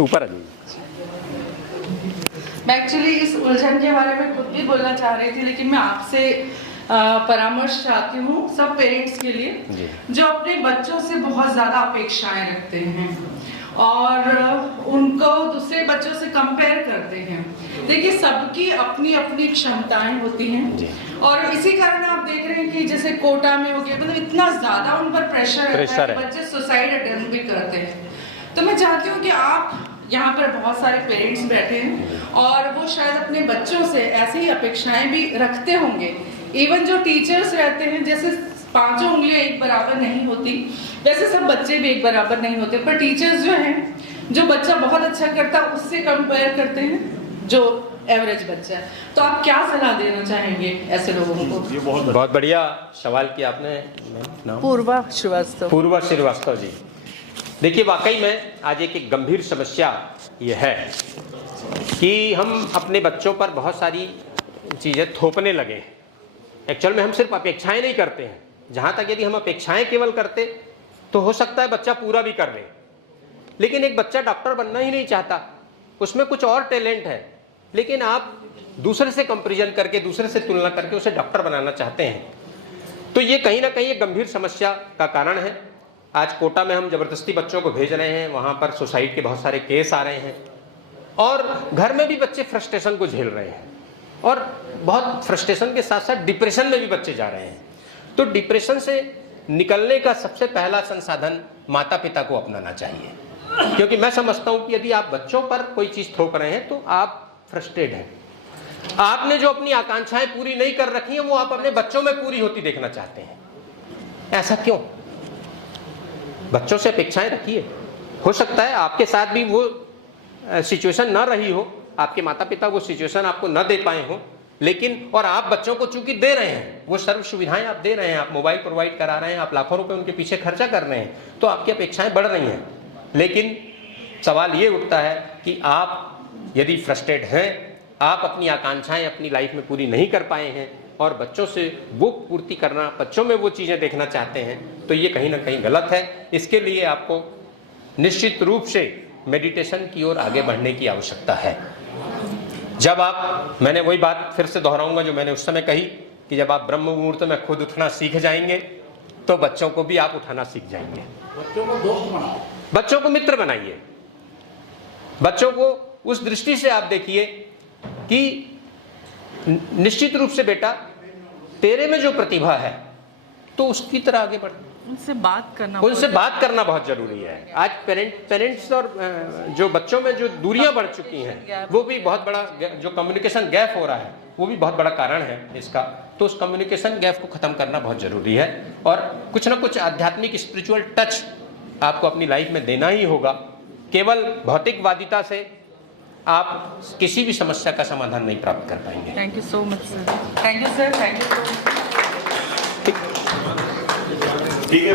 ऊपर आ जाइए। मैं एक्चुअली इस उलझन के बारे में खुद भी बोलना चाह रही थी, लेकिन मैं आपसे परामर्श चाहती हूँ सब पेरेंट्स के लिए जो अपने बच्चों से बहुत ज़्यादा अपेक्षाएं रखते हैं और उनको दूसरे बच्चों से कंपेयर करते हैं। देखिए, सबकी अपनी अपनी क्षमताएं होती हैं और इसी कारण आप देख रहे हैं कि जैसे कोटा में हो गया, मतलब इतना ज़्यादा उन पर प्रेशर रहता है, बच्चे सुसाइड अटेम्प्ट भी करते हैं। तो मैं चाहती हूँ कि आप यहाँ पर बहुत सारे पेरेंट्स बैठे हैं और वो शायद अपने बच्चों से ऐसी ही अपेक्षाएं भी रखते होंगे। इवन जो टीचर्स रहते हैं, जैसे पांचों उंगलियां एक बराबर नहीं होती, वैसे सब बच्चे भी एक बराबर नहीं होते, पर टीचर्स जो हैं, जो बच्चा बहुत अच्छा करता है उससे कंपेयर करते हैं जो एवरेज बच्चा है। तो आप क्या सलाह देना चाहेंगे ऐसे लोगों को? ये बहुत बढ़िया सवाल किया आपने। पूर्वा श्रीवास्तव। पूर्वा श्रीवास्तव जी, देखिए वाकई में आज एक गंभीर समस्या ये है कि हम अपने बच्चों पर बहुत सारी चीज़ें थोपने लगे हैं। एक्चुअल में हम सिर्फ अपेक्षाएं नहीं करते हैं। जहाँ तक यदि हम अपेक्षाएं केवल करते तो हो सकता है बच्चा पूरा भी कर ले, लेकिन एक बच्चा डॉक्टर बनना ही नहीं चाहता, उसमें कुछ और टैलेंट है, लेकिन आप दूसरे से कंपैरिजन करके, दूसरे से तुलना करके उसे डॉक्टर बनाना चाहते हैं। तो ये कहीं ना कहीं एक गंभीर समस्या का कारण है। आज कोटा में हम जबरदस्ती बच्चों को भेज रहे हैं, वहाँ पर सुसाइड के बहुत सारे केस आ रहे हैं और घर में भी बच्चे फ्रस्ट्रेशन को झेल रहे हैं और बहुत फ्रस्ट्रेशन के साथ साथ डिप्रेशन में भी बच्चे जा रहे हैं। तो डिप्रेशन से निकलने का सबसे पहला संसाधन माता पिता को अपनाना चाहिए, क्योंकि मैं समझता हूं कि यदि आप बच्चों पर कोई चीज थोप रहे हैं तो आप फ्रस्ट्रेट हैं। आपने जो अपनी आकांक्षाएं पूरी नहीं कर रखी हैं वो आप अपने बच्चों में पूरी होती देखना चाहते हैं। ऐसा क्यों? बच्चों से अपेक्षाएं रखिए। हो सकता है आपके साथ भी वो सिचुएशन ना रही हो, आपके माता पिता वो सिचुएशन आपको न दे पाए हो, लेकिन और आप बच्चों को चूंकि दे रहे हैं, वो सर्व सुविधाएं आप दे रहे हैं, आप मोबाइल प्रोवाइड करा रहे हैं, आप लाखों रुपए उनके पीछे खर्चा कर रहे हैं, तो आपकी अपेक्षाएं बढ़ रही हैं। लेकिन सवाल ये उठता है कि आप यदि फ्रस्ट्रेट हैं, आप अपनी आकांक्षाएं अपनी लाइफ में पूरी नहीं कर पाए हैं और बच्चों से वो पूर्ति करना, बच्चों में वो चीज़ें देखना चाहते हैं, तो ये कहीं ना कहीं गलत है। इसके लिए आपको निश्चित रूप से मेडिटेशन की ओर आगे बढ़ने की आवश्यकता है। जब आप, मैंने वही बात फिर से दोहराऊंगा जो मैंने उस समय कही कि जब आप ब्रह्म मुहूर्त में खुद उठना सीख जाएंगे तो बच्चों को भी आप उठाना सीख जाएंगे। बच्चों को दोस्त बनाओ, बच्चों को मित्र बनाइए। बच्चों को उस दृष्टि से आप देखिए कि निश्चित रूप से बेटा तेरे में जो प्रतिभा है तो उसकी तरह आगे बढ़। उनसे बात करना बहुत जरूरी है। आज पेरेंट्स और जो बच्चों में जो दूरियां बढ़ चुकी हैं, वो भी बहुत बड़ा, जो कम्युनिकेशन गैप हो रहा है वो भी बहुत बड़ा कारण है इसका। तो उस कम्युनिकेशन गैप को खत्म करना बहुत जरूरी है और कुछ ना कुछ आध्यात्मिक स्पिरिचुअल टच आपको अपनी लाइफ में देना ही होगा। केवल भौतिकवादिता से आप किसी भी समस्या का समाधान नहीं प्राप्त कर पाएंगे। Thank you so much sir. Thank you sir. Thank you so much. ठीक है।